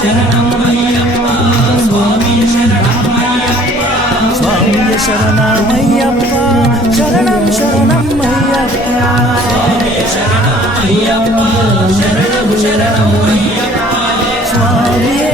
శరణమయ్యప్ప శరణం శరణం స్వామియే అయ్యప్పో.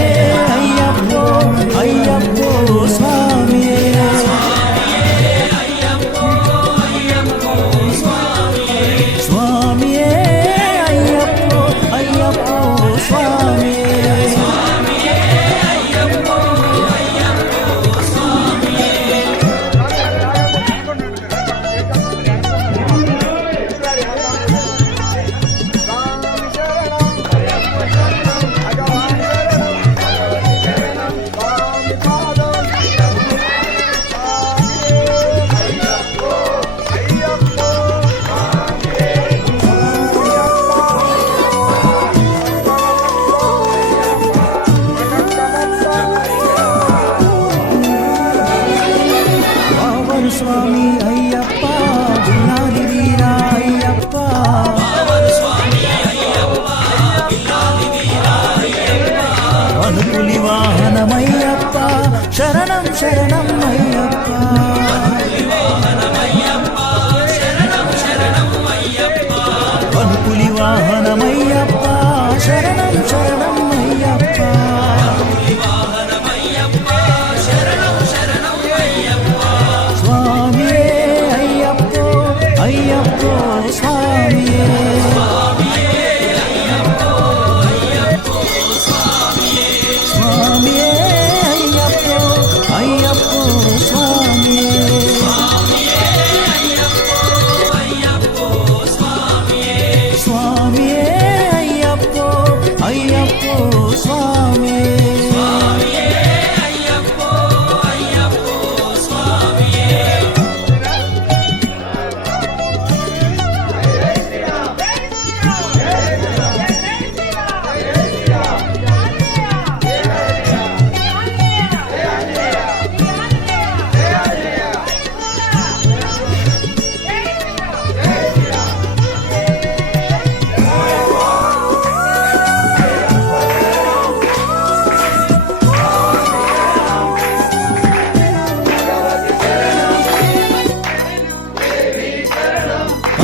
శరణం శరణం అయ్యప్ప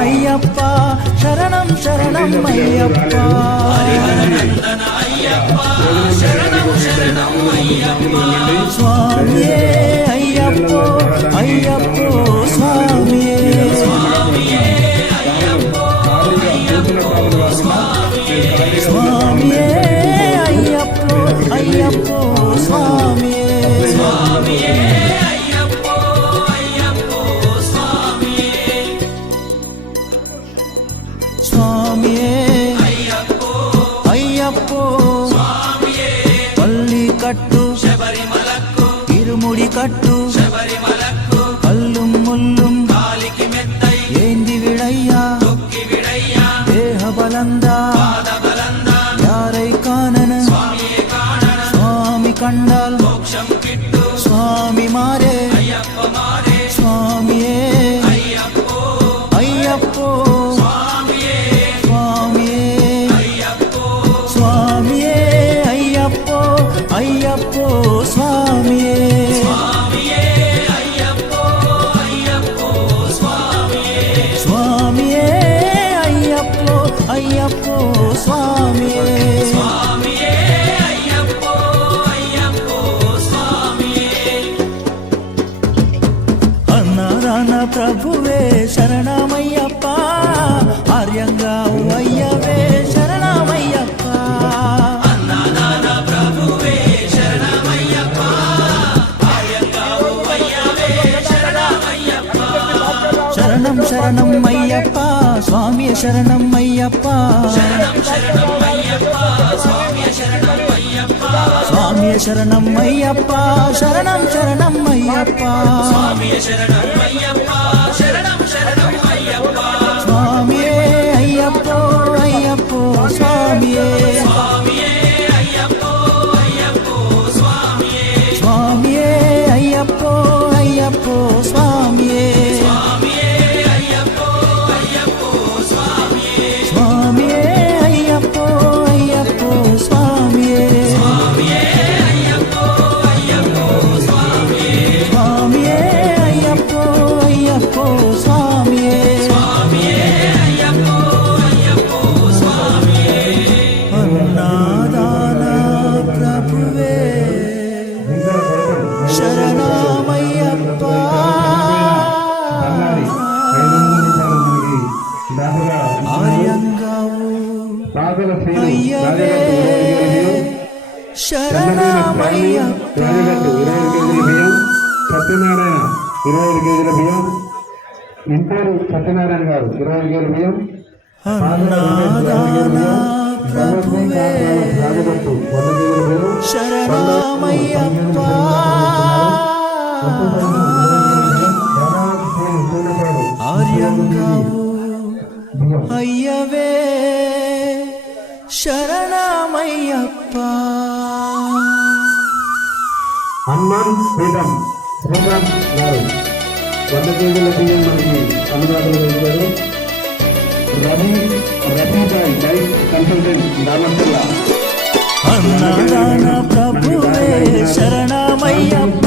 అయ్యప్ప శరణం శరణం అయ్యప్ప స్వామియే అయ్యప్పో అయ్యప్పో స్వామియే ఖాళీగా కట్టు ఇరుముడి కట్టు కల్లుం ఆర్యంగా అయ్యవే శరణమయ్యప్ప. శరణం శరణం అయ్యప్ప స్వామి శరణం అయ్యప్ప. స్వామి శరణం అయ్యప్ప శరణం శరణం అయ్యప్ప స్వామి శరణం అయ్యప్ప. శరణమయ్యప్ప సత్యనారాయణ ఇరవై ఐదు కేజీల బియ్యం ఇంటూరు సత్యనారాయణ గారు ఇరవై ఐదు కేజీల బియ్యం అన్నాదాన ప్రభువే రాజగట్టు వంద కేజీల బియ్యం శరణమయ్యప్ప ఆర్యంగావు అయ్యవే శరణమయ్యప్ప హనుమాన్ పీఠం శ్రీరామ్ గారు. వంద కేజీల బియ్యం మనకి అందుబాటులో ఇచ్చారు. రవి రఫీబాయ్ బైక్ కన్సల్టెంట్ దామర్చల్ల అన్నదాన ప్రభువే శరణమయ్యప్ప.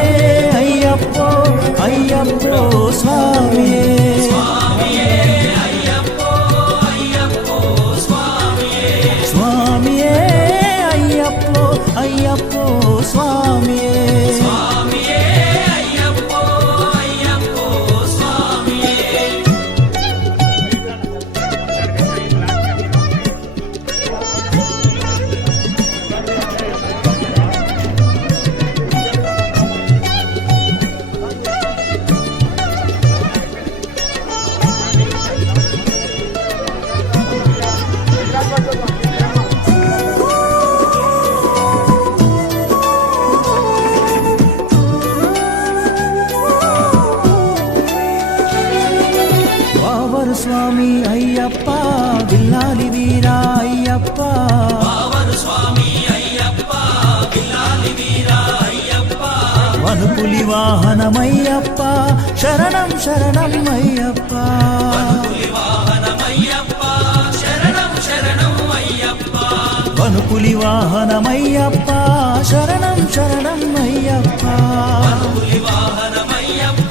వాహనమయ్యప్ప శరణం శరణం అయ్యప్ప. వనుపులి వాహనమయ్యప్ప శరణం శరణం అయ్యప్ప. వాహనమయ్యప్ప